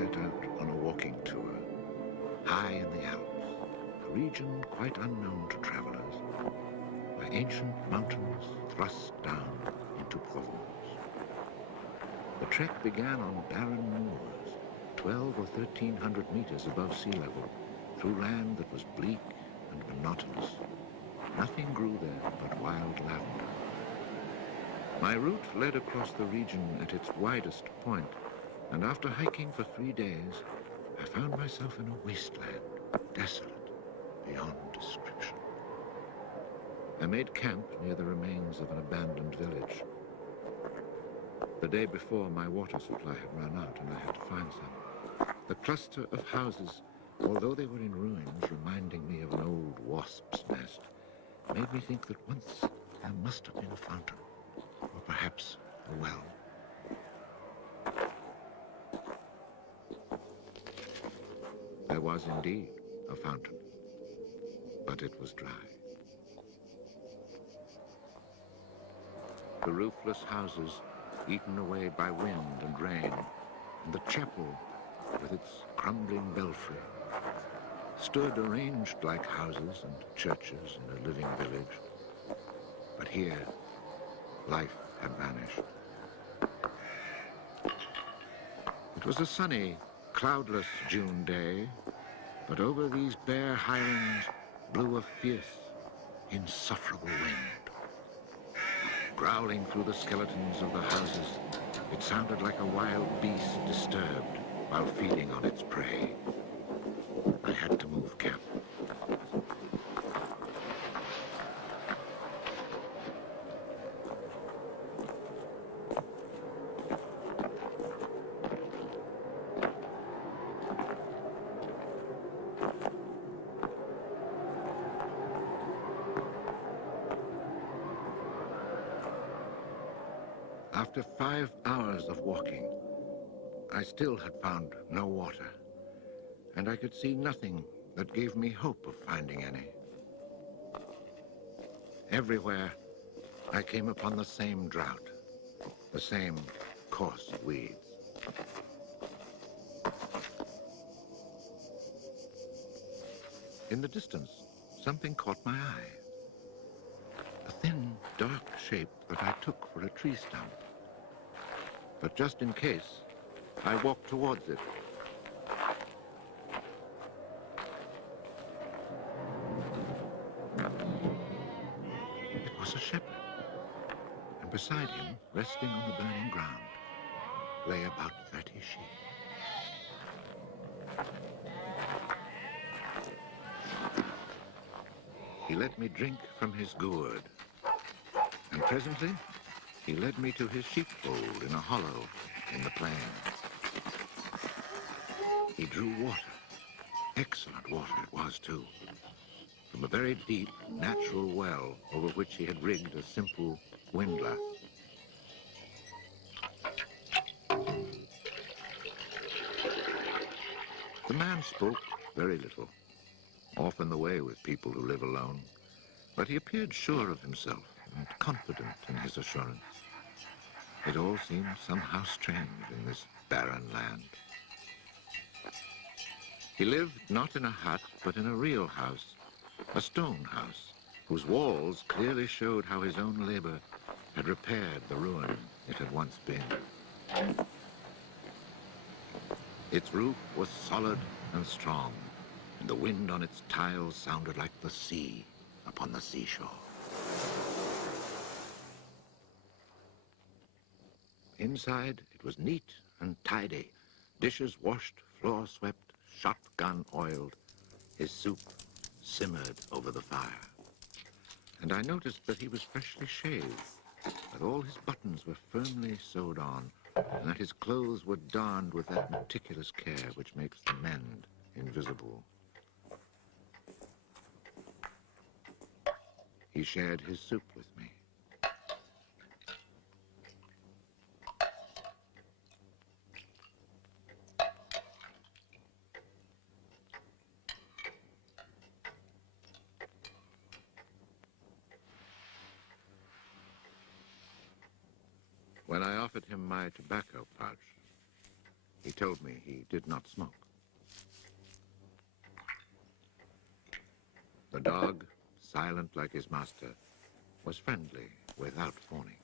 set out on a walking tour, high in the Alps, a region quite unknown to travelers, where ancient mountains thrust down into Provence. The trek began on barren moors, 12 or 1,300 meters above sea level, through land that was bleak and monotonous. Nothing grew there but wild lavender. My route led across the region at its widest point, and after hiking for 3 days, I found myself in a wasteland, desolate beyond description. I made camp near the remains of an abandoned village. The day before, my water supply had run out and I had to find some. The cluster of houses, although they were in ruins, reminding me of an old wasp's nest, made me think that once there must have been a fountain, or perhaps a well. There was indeed a fountain, but it was dry. The roofless houses, eaten away by wind and rain, and the chapel with its crumbling belfry, stood arranged like houses and churches in a living village. But here, life had vanished. It was a sunny, cloudless June day, but over these bare highlands blew a fierce, insufferable wind. Growling through the skeletons of the houses, it sounded like a wild beast disturbed while feeding on its prey. I had to move camp. After 5 hours of walking, I still had found no water, and I could see nothing that gave me hope of finding any. Everywhere, I came upon the same drought, the same coarse weeds. In the distance, something caught my eye. A thin, dark shape that I took for a tree stump. But just in case, I walked towards it. It was a shepherd, and beside him, resting on the burning ground, lay about 30 sheep. He let me drink from his gourd, and presently he led me to his sheepfold in a hollow in the plain. He drew water. Excellent water it was, too, from a very deep, natural well over which he had rigged a simple windlass. The man spoke very little, often the way with people who live alone, but he appeared sure of himself and confident in his assurance. It all seemed somehow strange in this barren land. He lived not in a hut, but in a real house, a stone house, whose walls clearly showed how his own labor had repaired the ruin it had once been. Its roof was solid and strong, and the wind on its tiles sounded like the sea upon the seashore. Inside, it was neat and tidy, dishes washed, floor swept, shotgun oiled. His soup simmered over the fire. And I noticed that he was freshly shaved, that all his buttons were firmly sewed on, and that his clothes were darned with that meticulous care which makes the mend invisible. He shared his soup with me. When I offered him my tobacco pouch, He told me he did not smoke. The dog, silent like his master, was friendly without fawning.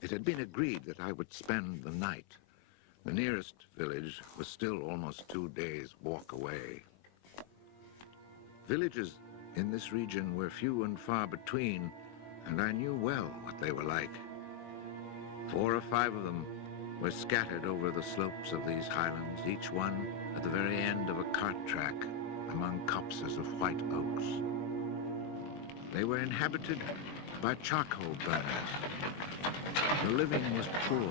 It had been agreed that I would spend the night. The nearest village was still almost 2 days' walk away. Villages in this region were few and far between, and I knew well what they were like. 4 or 5 of them were scattered over the slopes of these highlands, each one at the very end of a cart track among copses of white oaks. They were inhabited by charcoal burners. The living was poor,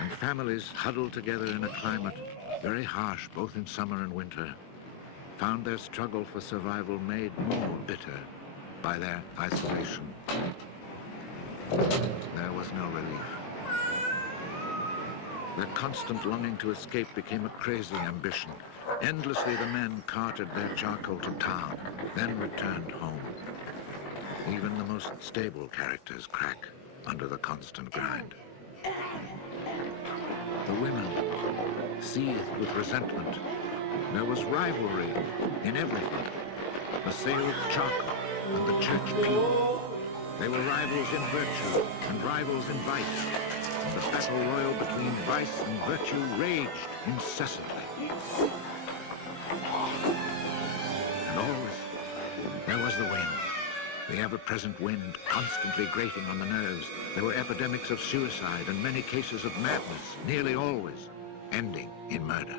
and families huddled together in a climate very harsh both in summer and winter found their struggle for survival made more bitter by their isolation. There was no relief. Their constant longing to escape became a crazy ambition. Endlessly the men carted their charcoal to town, then returned home. Even the most stable characters crack under the constant grind. The women seethed with resentment. There was rivalry in everything. The sale of charcoal and the church pew. They were rivals in virtue and rivals in vice. And the battle royal between vice and virtue raged incessantly. And always there was the wind. The ever-present wind constantly grating on the nerves. There were epidemics of suicide and many cases of madness, nearly always ending in murder.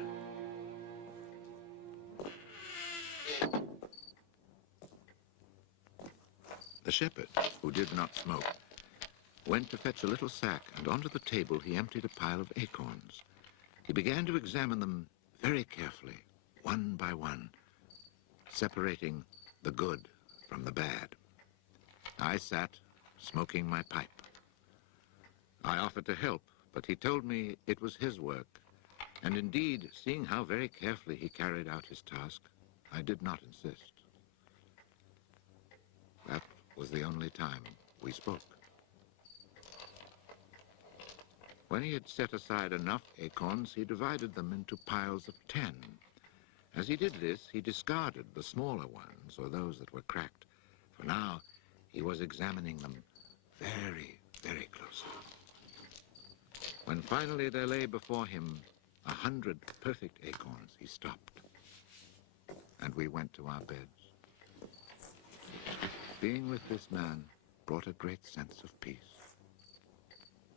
The shepherd, who did not smoke, went to fetch a little sack, and onto the table he emptied a pile of acorns. He began to examine them very carefully, one by one, separating the good from the bad. I sat, smoking my pipe. I offered to help, but he told me it was his work, and indeed, seeing how very carefully he carried out his task, I did not insist. That was the only time we spoke. When he had set aside enough acorns, he divided them into piles of 10. As he did this, he discarded the smaller ones, or those that were cracked, for now he was examining them very, very closely. When finally there lay before him 100 perfect acorns, he stopped, and we went to our beds. Being with this man brought a great sense of peace.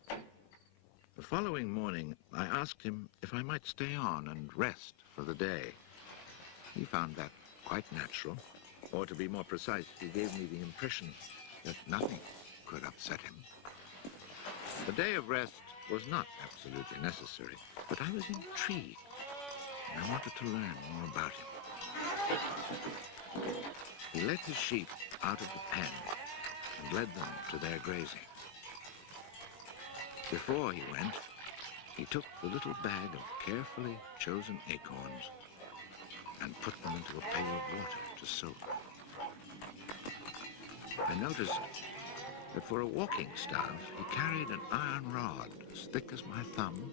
The following morning, I asked him if I might stay on and rest for the day. He found that quite natural, or to be more precise, he gave me the impression that nothing could upset him. The day of rest was not absolutely necessary, but I was intrigued, and I wanted to learn more about him. He let his sheep out of the pen and led them to their grazing. Before he went, he took the little bag of carefully chosen acorns and put them into a pail of water to soak. I noticed that for a walking staff, he carried an iron rod as thick as my thumb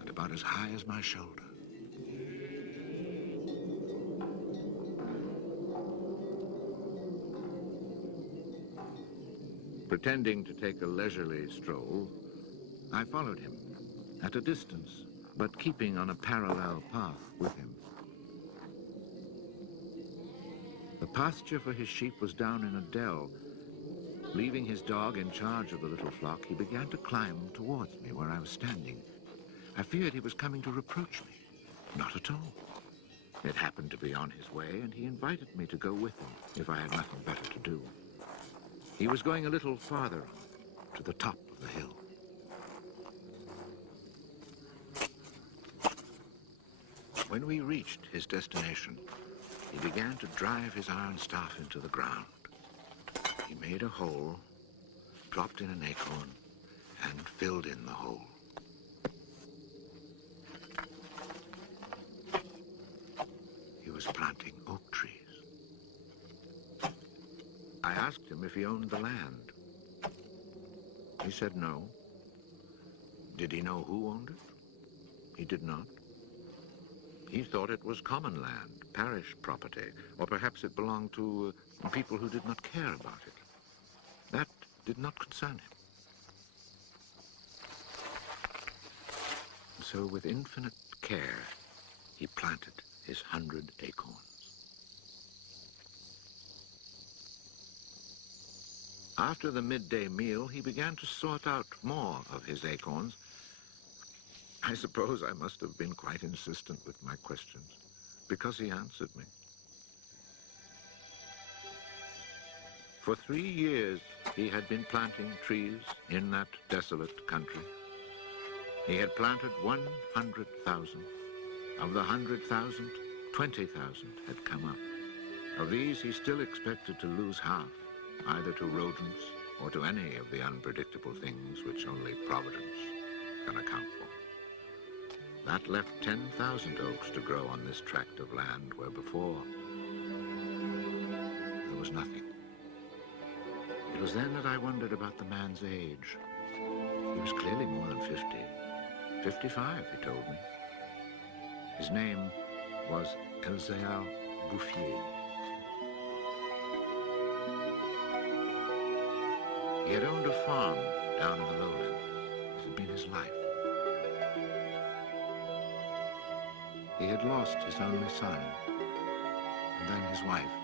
and about as high as my shoulder. Pretending to take a leisurely stroll, I followed him at a distance, but keeping on a parallel path with him. The pasture for his sheep was down in a dell. Leaving his dog in charge of the little flock, he began to climb towards me where I was standing. I feared he was coming to reproach me. Not at all. It happened to be on his way, and he invited me to go with him if I had nothing better to do. He was going a little farther on, to the top of the hill. When we reached his destination, he began to drive his iron staff into the ground. He made a hole, dropped in an acorn, and filled in the hole. He was planting oak trees. asked him if he owned the land. He said no. Did he know who owned it? He did not. He thought it was common land, parish property, or perhaps it belonged to people who did not care about it. That did not concern him. So with infinite care, he planted his 100 acorns. After the midday meal, he began to sort out more of his acorns. I suppose I must have been quite insistent with my questions, because he answered me. For 3 years, he had been planting trees in that desolate country. He had planted 100,000. Of the 100,000, 20,000 had come up. Of these, he still expected to lose half, either to rodents or to any of the unpredictable things which only Providence can account for. That left 10,000 oaks to grow on this tract of land where before there was nothing. It was then that I wondered about the man's age. He was clearly more than 50. 55, he told me. His name was Elzéar Bouffier. He had owned a farm down in the lowlands. It had been his life. He had lost his only son, and then his wife,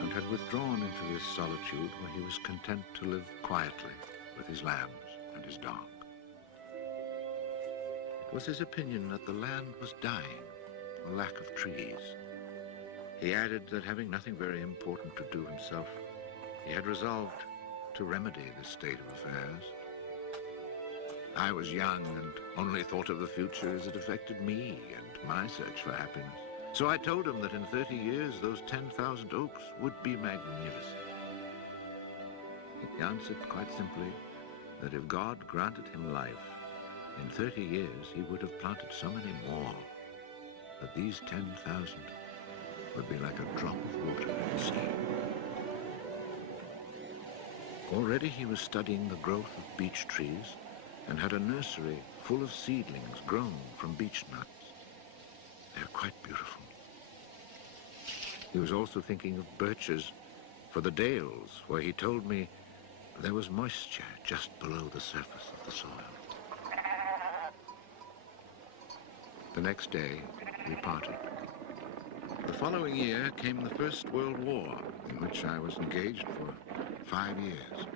and had withdrawn into this solitude where he was content to live quietly with his lambs and his dog. It was his opinion that the land was dying for lack of trees. He added that having nothing very important to do himself, he had resolved to remedy this state of affairs. I was young and only thought of the future as it affected me and my search for happiness. So I told him that in 30 years, those 10,000 oaks would be magnificent. He answered quite simply that if God granted him life, in 30 years he would have planted so many more that these 10,000 would be like a drop of water in the sea. Already he was studying the growth of beech trees and had a nursery full of seedlings grown from beech nuts. They are quite beautiful. He was also thinking of birches for the dales, where he told me there was moisture just below the surface of the soil. The next day, we parted. The following year came the First World War, in which I was engaged for 5 years.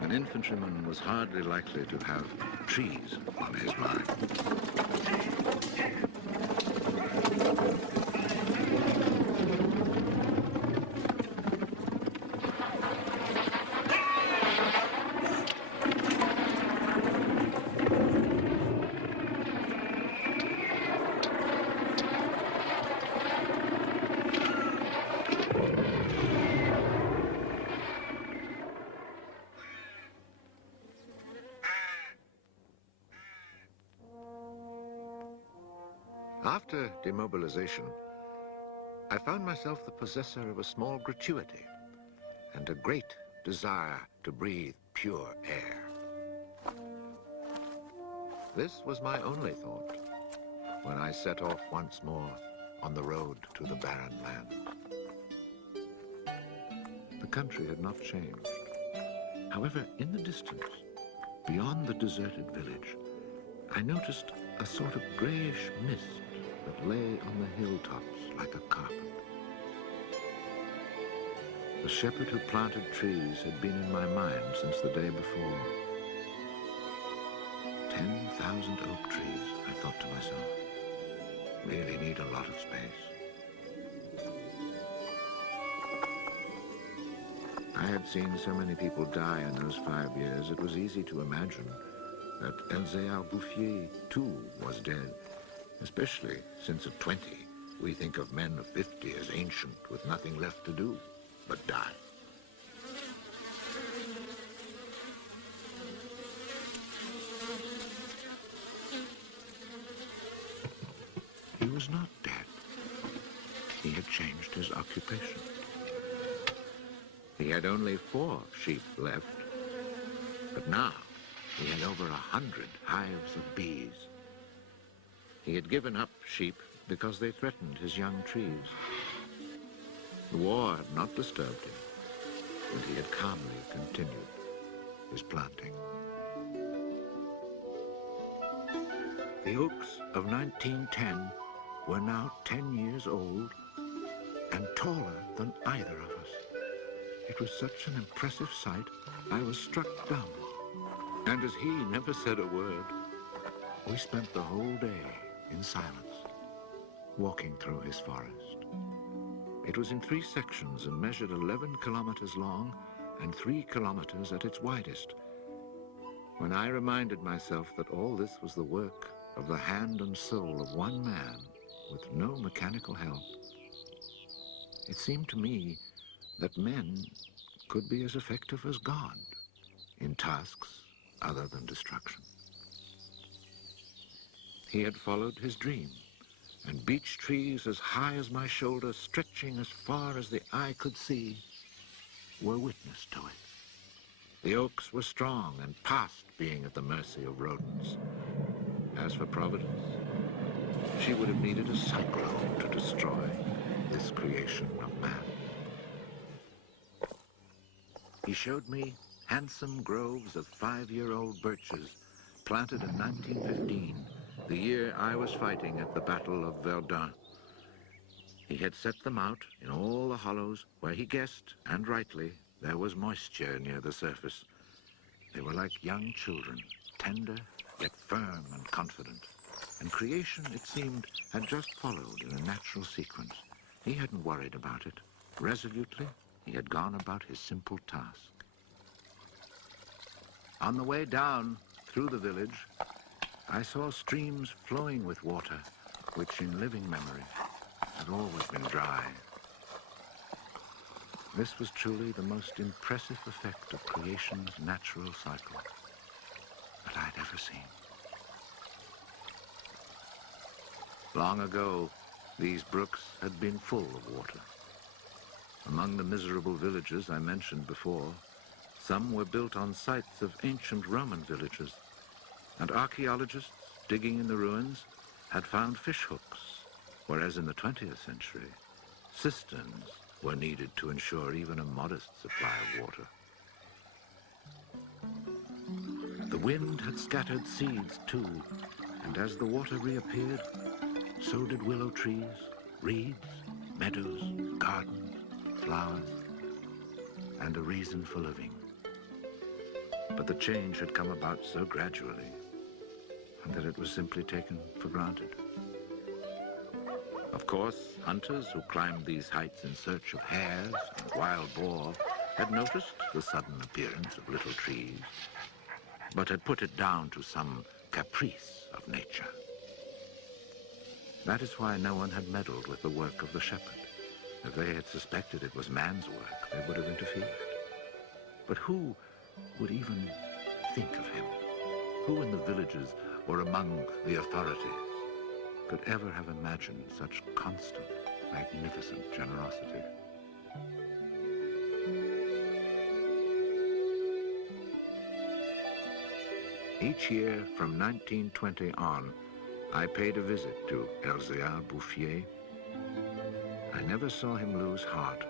An infantryman was hardly likely to have trees on his mind. After demobilization, I found myself the possessor of a small gratuity and a great desire to breathe pure air. This was my only thought when I set off once more on the road to the barren land. The country had not changed. However, in the distance, beyond the deserted village, I noticed a sort of grayish mist that lay on the hilltops like a carpet. The shepherd who planted trees had been in my mind since the day before. 10,000 oak trees, I thought to myself, really need a lot of space. I had seen so many people die in those 5 years, it was easy to imagine that Elzéar Bouffier, too, was dead, especially since at 20, we think of men of 50 as ancient with nothing left to do but die. He was not dead. He had changed his occupation. He had only 4 sheep left, but now he had over 100 hives of bees. He had given up sheep because they threatened his young trees. The war had not disturbed him, and he had calmly continued his planting. The oaks of 1910 were now 10 years old and taller than either of us. It was such an impressive sight, I was struck dumb. And as he never said a word, we spent the whole day in silence, walking through his forest. It was in 3 sections and measured 11 kilometers long and 3 kilometers at its widest. When I reminded myself that all this was the work of the hand and soul of one man with no mechanical help, it seemed to me that men could be as effective as God in tasks other than destruction. He had followed his dream, and beech trees as high as my shoulder, stretching as far as the eye could see, were witness to it. The oaks were strong and past being at the mercy of rodents. As for Providence, she would have needed a cyclone to destroy this creation of man. He showed me handsome groves of 5-year-old birches planted in 1915, the year I was fighting at the Battle of Verdun. He had set them out in all the hollows where he guessed, and rightly, there was moisture near the surface. They were like young children, tender yet firm and confident. And creation, it seemed, had just followed in a natural sequence. He hadn't worried about it. Resolutely, he had gone about his simple task. On the way down through the village, I saw streams flowing with water, which in living memory had always been dry. This was truly the most impressive effect of creation's natural cycle that I'd ever seen. Long ago, these brooks had been full of water. Among the miserable villages I mentioned before, some were built on sites of ancient Roman villages, and archaeologists digging in the ruins had found fish hooks, whereas in the 20th century, cisterns were needed to ensure even a modest supply of water. The wind had scattered seeds too, and as the water reappeared, so did willow trees, reeds, meadows, gardens, flowers, and a reason for living. But the change had come about so gradually, and that it was simply taken for granted. Of course, hunters who climbed these heights in search of hares and wild boar had noticed the sudden appearance of little trees, but had put it down to some caprice of nature. That is why no one had meddled with the work of the shepherd. If they had suspected it was man's work, they would have interfered. But who would even think of him? Who in the villages or among the authorities could ever have imagined such constant, magnificent generosity? Each year from 1920 on, I paid a visit to Elzéar Bouffier. I never saw him lose heart,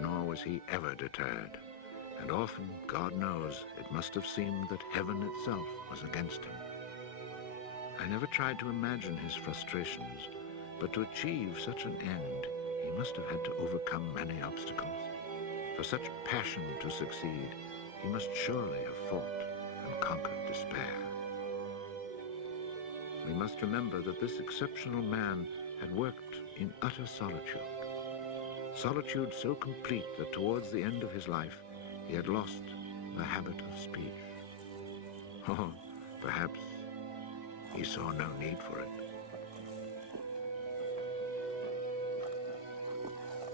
nor was he ever deterred. And often, God knows, it must have seemed that heaven itself was against him. I never tried to imagine his frustrations, but to achieve such an end, he must have had to overcome many obstacles. For such passion to succeed, he must surely have fought and conquered despair. We must remember that this exceptional man had worked in utter solitude. Solitude so complete that towards the end of his life, he had lost the habit of speech. Oh, perhaps he saw no need for it.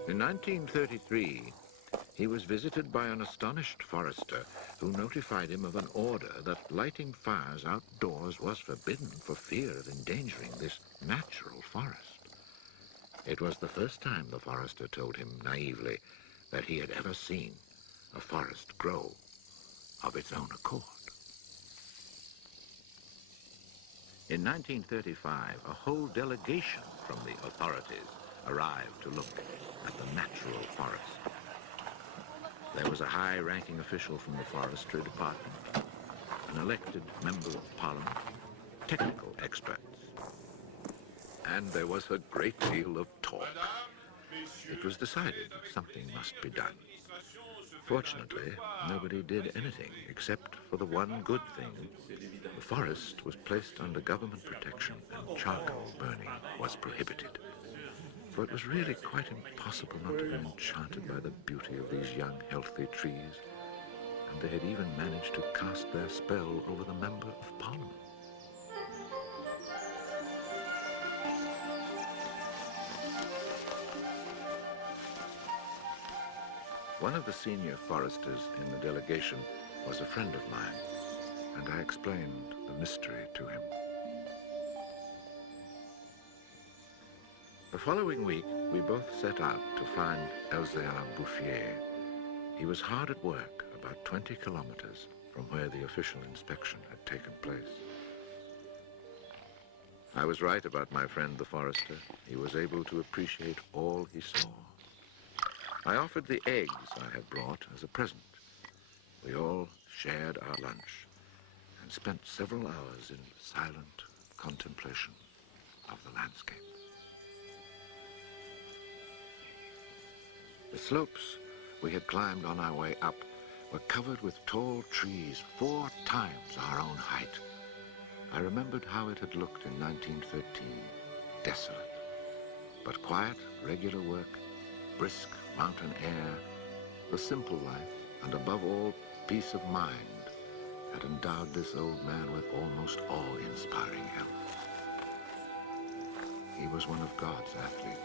In 1933, he was visited by an astonished forester who notified him of an order that lighting fires outdoors was forbidden for fear of endangering this natural forest. It was the first time, the forester told him naively, that he had ever seen a forest grow of its own accord. In 1935, a whole delegation from the authorities arrived to look at the natural forest. There was a high-ranking official from the forestry department, an elected member of parliament, technical experts, and there was a great deal of talk. It was decided something must be done. Fortunately, nobody did anything except for the one good thing. The forest was placed under government protection and charcoal burning was prohibited. For it was really quite impossible not to be enchanted by the beauty of these young, healthy trees. And they had even managed to cast their spell over the Member of Parliament. One of the senior foresters in the delegation was a friend of mine, and I explained the mystery to him. The following week, we both set out to find Elzéar Bouffier. He was hard at work about 20 kilometers from where the official inspection had taken place. I was right about my friend the forester. He was able to appreciate all he saw. I offered the eggs I had brought as a present. We all shared our lunch and spent several hours in silent contemplation of the landscape. The slopes we had climbed on our way up were covered with tall trees 4 times our own height. I remembered how it had looked in 1913, desolate, but quiet, regular work, brisk mountain air, the simple life, and above all, peace of mind, had endowed this old man with almost awe-inspiring health. He was one of God's athletes.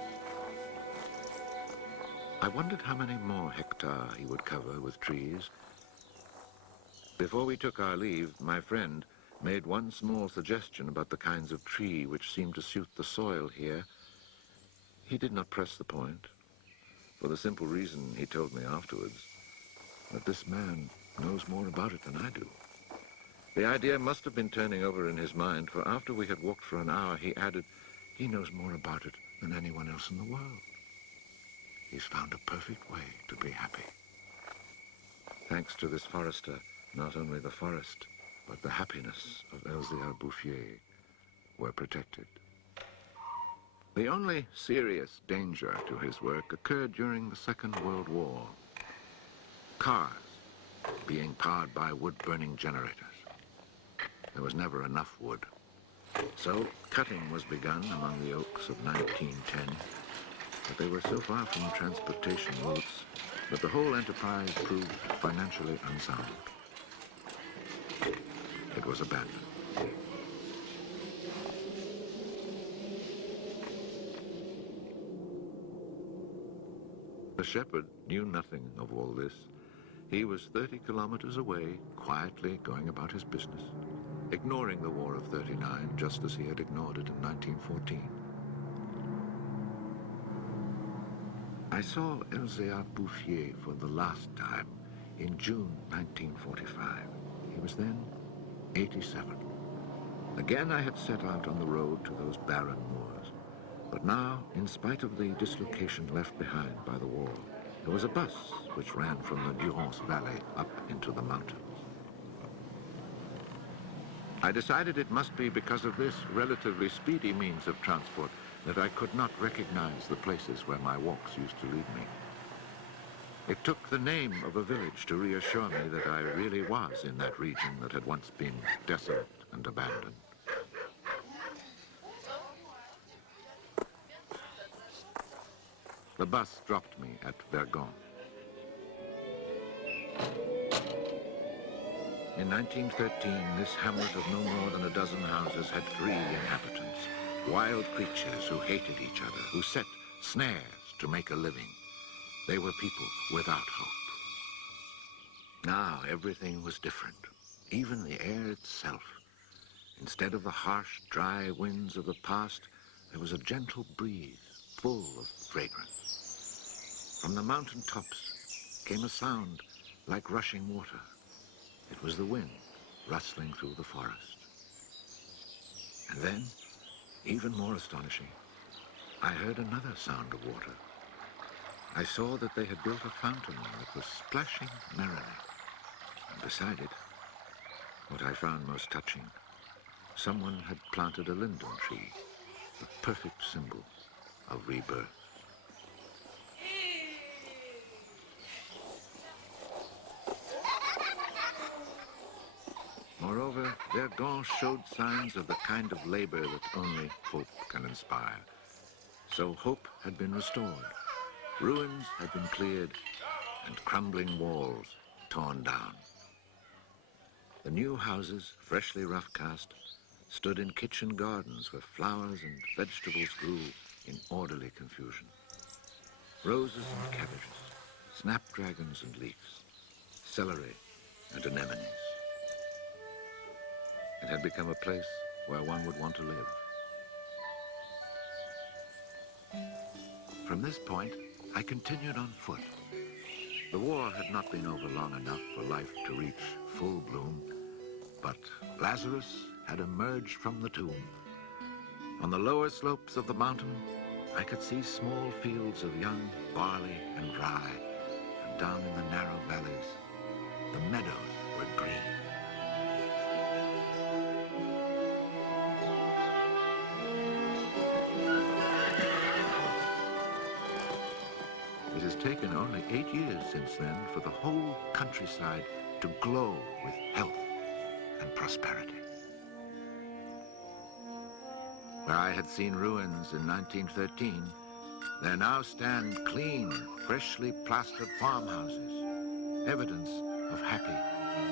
I wondered how many more hectares he would cover with trees. Before we took our leave, my friend made one small suggestion about the kinds of tree which seemed to suit the soil here. He did not press the point, for the simple reason, he told me afterwards, that this man knows more about it than I do. The idea must have been turning over in his mind, for after we had walked for an hour, he added, he knows more about it than anyone else in the world. He's found a perfect way to be happy. Thanks to this forester, not only the forest, but the happiness of Elzéar Bouffier were protected. The only serious danger to his work occurred during the Second World War. Cars being powered by wood-burning generators. There was never enough wood. So cutting was begun among the oaks of 1910, but they were so far from transportation routes that the whole enterprise proved financially unsound. It was abandoned. The shepherd knew nothing of all this. He was 30 kilometers away, quietly going about his business, ignoring the War of '39 just as he had ignored it in 1914. I saw Elzéar Bouffier for the last time in June 1945. He was then 87. Again I had set out on the road to those barren moors. But now, in spite of the dislocation left behind by the war, there was a bus which ran from the Durance Valley up into the mountains. I decided it must be because of this relatively speedy means of transport that I could not recognize the places where my walks used to lead me. It took the name of a village to reassure me that I really was in that region that had once been desolate and abandoned. The bus dropped me at Vergon. In 1913, this hamlet of no more than a dozen houses had 3 inhabitants, wild creatures who hated each other, who set snares to make a living. They were people without hope. Now everything was different, even the air itself. Instead of the harsh, dry winds of the past, there was a gentle breeze, full of fragrance. From the mountain tops came a sound like rushing water. It was the wind rustling through the forest. And then, even more astonishing, I heard another sound of water. I saw that they had built a fountain that was splashing merrily. And beside it, what I found most touching, someone had planted a linden tree, the perfect symbol of rebirth. Moreover, their dons showed signs of the kind of labor that only hope can inspire. So hope had been restored, ruins had been cleared, and crumbling walls torn down. The new houses, freshly rough-cast, stood in kitchen gardens where flowers and vegetables grew in orderly confusion. Roses and cabbages, snapdragons and leeks, celery and anemones. It had become a place where one would want to live. From this point, I continued on foot. The war had not been over long enough for life to reach full bloom, but Lazarus had emerged from the tomb. On the lower slopes of the mountain, I could see small fields of young barley and rye, and down in the narrow valleys, the meadows were green. It has taken only 8 years since then for the whole countryside to glow with health and prosperity. Where I had seen ruins in 1913, there now stand clean, freshly plastered farmhouses, evidence of happy,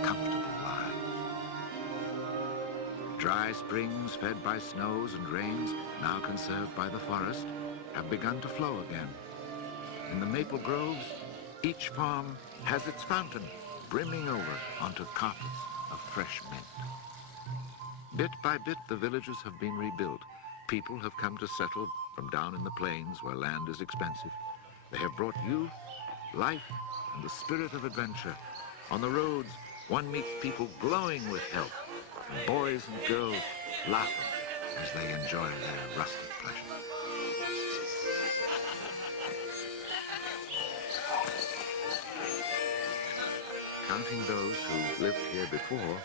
comfortable lives. Dry springs fed by snows and rains, now conserved by the forest, have begun to flow again. In the maple groves, each farm has its fountain brimming over onto carpets of fresh mint. Bit by bit, the villages have been rebuilt. People have come to settle from down in the plains where land is expensive. They have brought youth, life, and the spirit of adventure. On the roads, one meets people glowing with health, and boys and girls laughing as they enjoy their rustic pleasures. Counting those who lived here before,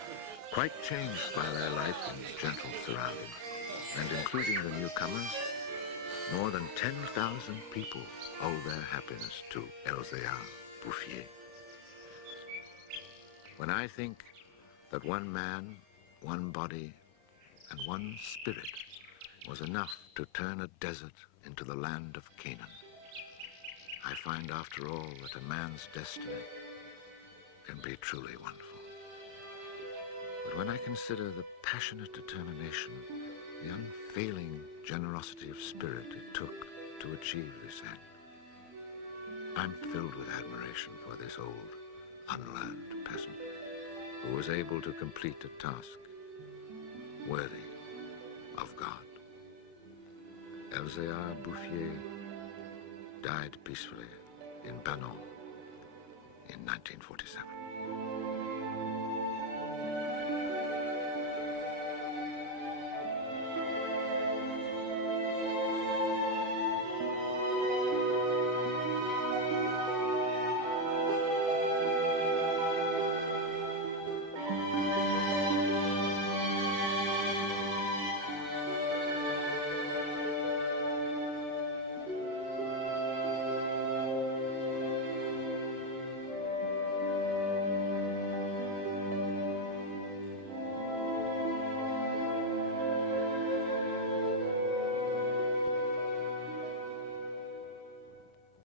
quite changed by their life in gentle surroundings, and including the newcomers, more than 10,000 people owe their happiness to Elzéar Bouffier. When I think that one man, one body, and one spirit was enough to turn a desert into the land of Canaan, I find after all that a man's destiny can be truly wonderful. But when I consider the passionate determination, the unfailing generosity of spirit it took to achieve this end, I'm filled with admiration for this old, unlearned peasant who was able to complete a task worthy of God. Elzéar Bouffier died peacefully in Banon in 1947.